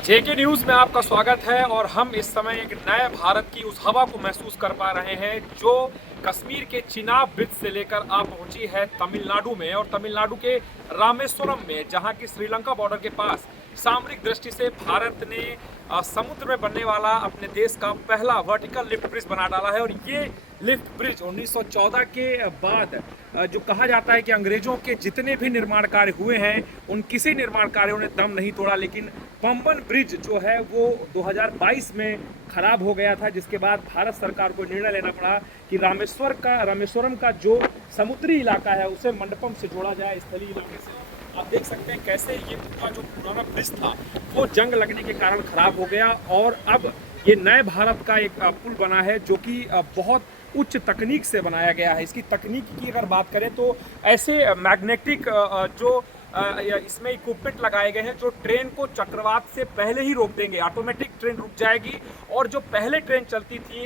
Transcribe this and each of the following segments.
जेके news में आपका स्वागत है और हम इस समय एक नए भारत की उस हवा को महसूस कर पा रहे हैं जो कश्मीर के चिनाब ब्रिज से लेकर आ पहुंची है तमिलनाडु में और तमिलनाडु के रामेश्वरम में, जहां की श्रीलंका बॉर्डर के पास सामरिक दृष्टि से भारत ने समुद्र में बनने वाला अपने देश का पहला वर्टिकल लिफ्ट ब्रिज बना डाला है। और ये लिफ्ट ब्रिज 1914 के बाद जो कहा जाता है कि अंग्रेजों के जितने भी निर्माण कार्य हुए हैं उन किसी निर्माण कार्यों ने दम नहीं तोड़ा, लेकिन पंबन ब्रिज जो है वो 2022 में खराब हो गया था, जिसके बाद भारत सरकार को निर्णय लेना पड़ा कि रामेश्वरम का जो समुद्री इलाका है उसे मंडपम से जोड़ा जाए स्थलीय इलाके से। आप देख सकते हैं कैसे ये पूरा जो पुराना ब्रिज था वो जंग लगने के कारण खराब हो गया और अब ये नए भारत का एक पुल बना है जो कि बहुत उच्च तकनीक से बनाया गया है। इसकी तकनीक की अगर बात करें तो ऐसे मैग्नेटिक जो इसमें इक्विपमेंट लगाए गए हैं जो ट्रेन को चक्रवात से पहले ही रोक देंगे। ऑटोमेटिक ट्रेन रुक जाएगी और जो पहले ट्रेन चलती थी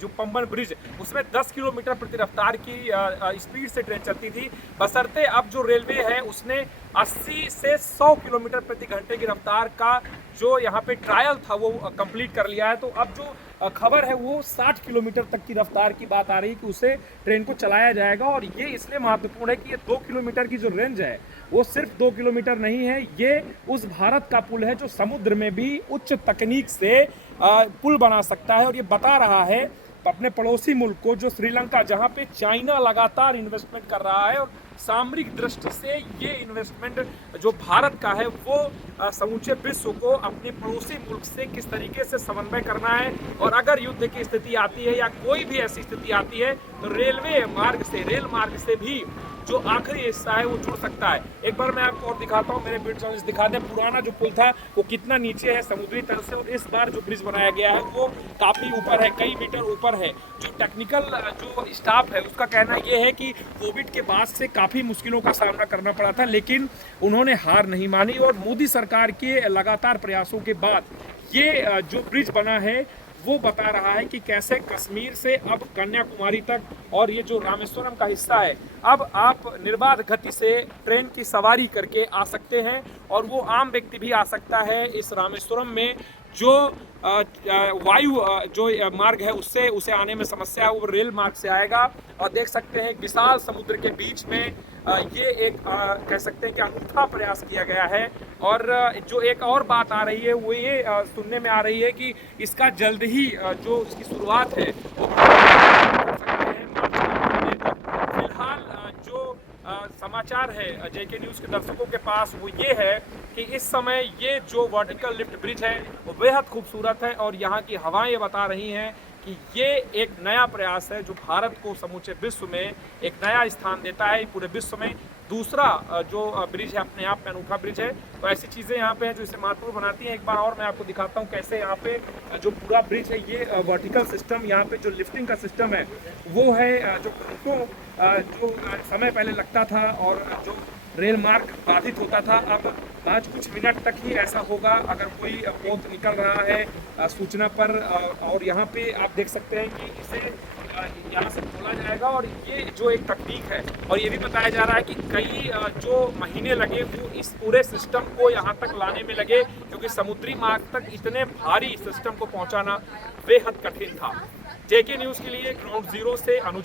जो पंबन ब्रिज उसमें 10 किलोमीटर प्रति रफ्तार की स्पीड से ट्रेन चलती थी, बशर्ते अब जो रेलवे है उसने 80 से 100 किलोमीटर प्रति घंटे की रफ्तार का जो यहाँ पे ट्रायल था वो कंप्लीट कर लिया है। तो अब जो खबर है वो 60 किलोमीटर तक की रफ्तार की बात आ रही है कि उसे ट्रेन को चलाया जाएगा। और ये इसलिए महत्वपूर्ण है कि ये 2 किलोमीटर की जो रेंज है वो सिर्फ 2 किलोमीटर नहीं है, ये उस भारत का पुल है जो समुद्र में भी उच्च तकनीक से पुल बना सकता है। और ये बता रहा है अपने पड़ोसी मुल्क को जो श्रीलंका, जहां पे चाइना लगातार इन्वेस्टमेंट कर रहा है और सामरिक दृष्टि से ये इन्वेस्टमेंट जो भारत का है वो समूचे विश्व को अपने पड़ोसी मुल्क से किस तरीके से समन्वय करना है। और अगर युद्ध की स्थिति आती है या कोई भी ऐसी स्थिति आती है तो रेल मार्ग से भी जो आखिरी हिस्सा है वो जुड़ सकता है। एक बार मैं आपको और दिखाता हूँ, मेरे ब्रिज दिखा दें पुराना जो पुल था वो कितना नीचे है समुद्री तल से, और इस बार जो ब्रिज बनाया गया है वो काफ़ी ऊपर है, कई मीटर ऊपर है। जो टेक्निकल जो स्टाफ है उसका कहना ये है कि कोविड के बाद से काफ़ी मुश्किलों का सामना करना पड़ा था, लेकिन उन्होंने हार नहीं मानी और मोदी सरकार के लगातार प्रयासों के बाद ये जो ब्रिज बना है वो बता रहा है कि कैसे कश्मीर से अब कन्याकुमारी तक और ये जो रामेश्वरम का हिस्सा है अब आप निर्बाध गति से ट्रेन की सवारी करके आ सकते हैं। और वो आम व्यक्ति भी आ सकता है इस रामेश्वरम में। जो वायु जो मार्ग है उससे उसे आने में समस्या है वो रेल मार्ग से आएगा। और देख सकते हैं विशाल समुद्र के बीच में ये एक कह सकते हैं कि अनूठा प्रयास किया गया है। और जो एक और बात आ रही है वो ये सुनने में आ रही है कि इसका जल्द ही जो इसकी शुरुआत है वो फिलहाल जो समाचार है जेके न्यूज़ के दर्शकों के पास वो ये है कि इस समय ये जो वर्टिकल लिफ्ट ब्रिज है वो बेहद खूबसूरत है और यहाँ की हवाएं बता रही हैं कि ये एक नया प्रयास है जो भारत को समूचे विश्व में एक नया स्थान देता है। पूरे विश्व में दूसरा जो ब्रिज है अपने आप में अनूठा ब्रिज है। तो ऐसी चीज़ें यहाँ पे हैं जो इसे महत्वपूर्ण बनाती हैं। एक बार और मैं आपको दिखाता हूँ कैसे यहाँ पे जो पूरा ब्रिज है ये वर्टिकल सिस्टम, यहाँ पे जो लिफ्टिंग का सिस्टम है वो है जो जो समय पहले लगता था और जो रेल मार्ग बाधित होता था अब आज कुछ मिनट तक ही ऐसा होगा अगर कोई पोत निकल रहा है सूचना पर। और यहाँ पे आप देख सकते हैं कि इसे यहाँ से खोला जाएगा और ये जो एक तकनीक है और ये भी बताया जा रहा है कि कई जो महीने लगे वो इस पूरे सिस्टम को यहाँ तक लाने में लगे, क्योंकि समुद्री मार्ग तक इतने भारी सिस्टम को पहुँचाना बेहद कठिन था। जेके न्यूज़ के लिए ग्राउंड जीरो से अनुज।